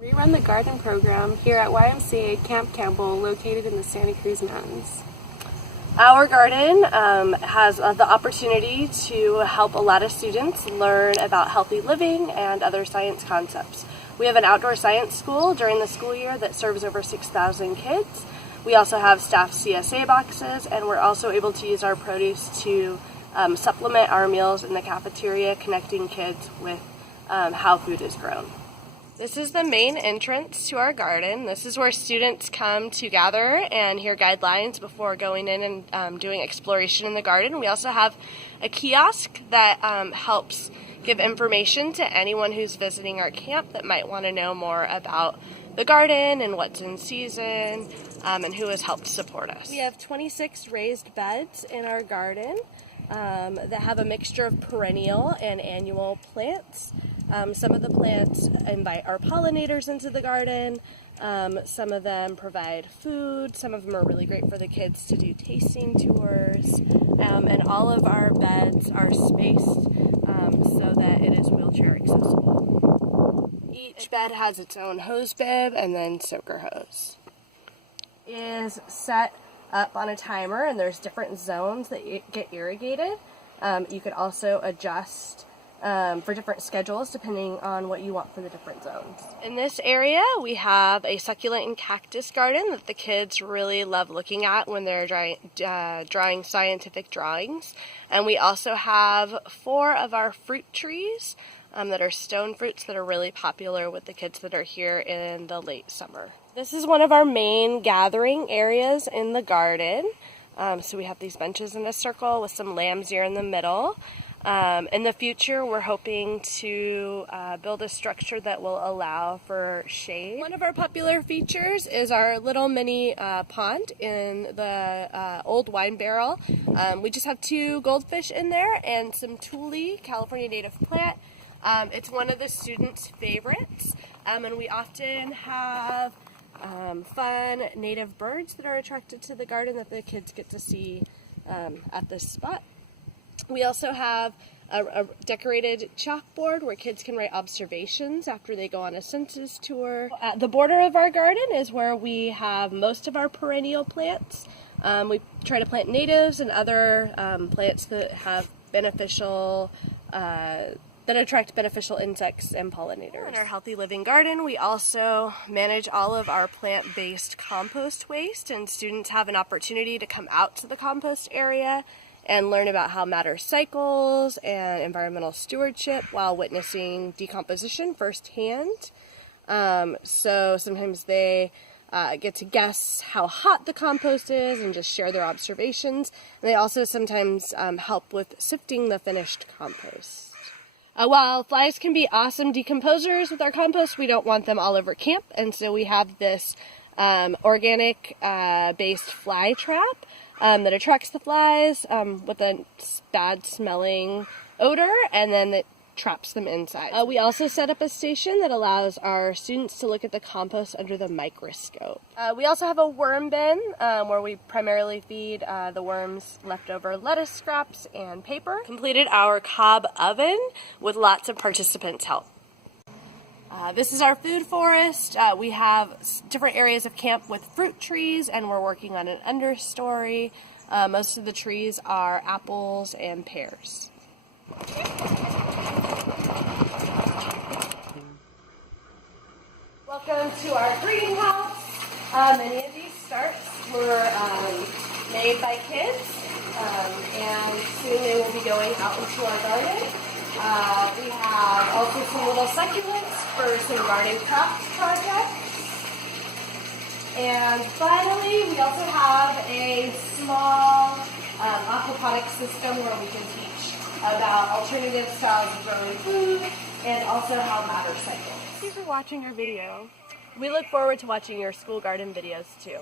We run the garden program here at YMCA Camp Campbell, located in the Santa Cruz Mountains. Our garden has the opportunity to help a lot of students learn about healthy living and other science concepts. We have an outdoor science school during the school year that serves over 6,000 kids. We also have staffed CSA boxes, and we're also able to use our produce to supplement our meals in the cafeteria, connecting kids with how food is grown. This is the main entrance to our garden. This is where students come to gather and hear guidelines before going in and doing exploration in the garden. We also have a kiosk that helps give information to anyone who's visiting our camp that might want to know more about the garden and what's in season and who has helped support us. We have 26 raised beds in our garden that have a mixture of perennial and annual plants. Some of the plants invite our pollinators into the garden. Some of them provide food. Some of them are really great for the kids to do tasting tours. And all of our beds are spaced so that it is wheelchair accessible. Each bed has its own hose bib and then soaker hose. It is set up on a timer, and there's different zones that get irrigated. You could also adjust for different schedules depending on what you want for the different zones. In this area we have a succulent and cactus garden that the kids really love looking at when they're drawing scientific drawings. And we also have 4 of our fruit trees that are stone fruits that are really popular with the kids that are here in the late summer. This is one of our main gathering areas in the garden. So we have these benches in a circle with some lambs here in the middle. In the future, we're hoping to build a structure that will allow for shade. One of our popular features is our little mini pond in the old wine barrel. We just have 2 goldfish in there and some tule, California native plant. It's one of the students' favorites, and we often have fun native birds that are attracted to the garden that the kids get to see at this spot. We also have a decorated chalkboard where kids can write observations after they go on a census tour. At the border of our garden is where we have most of our perennial plants. We try to plant natives and other plants that have beneficial that attract beneficial insects and pollinators. In our healthy living garden, we also manage all of our plant-based compost waste, and students have an opportunity to come out to the compost area and learn about how matter cycles and environmental stewardship while witnessing decomposition firsthand. So sometimes they get to guess how hot the compost is and just share their observations. And they also sometimes help with sifting the finished compost. While flies can be awesome decomposers with our compost, we don't want them all over camp, and so we have this organic based fly trap that attracts the flies with a bad smelling odor, and then it traps them inside. We also set up a station that allows our students to look at the compost under the microscope. We also have a worm bin where we primarily feed the worms leftover lettuce scraps and paper. Completed our cob oven with lots of participants' help. This is our food forest. We have different areas of camp with fruit trees, and we're working on an understory. Most of the trees are apples and pears. Welcome to our greenhouse. Many of these starts were made by kids, and soon they will be going out into our garden. We have also some little succulents for some garden crafts projects. And finally, we also have a small aquaponics system where we can teach about alternative styles of growing food and also how matter cycles. Thank you for watching our video. We look forward to watching your school garden videos too.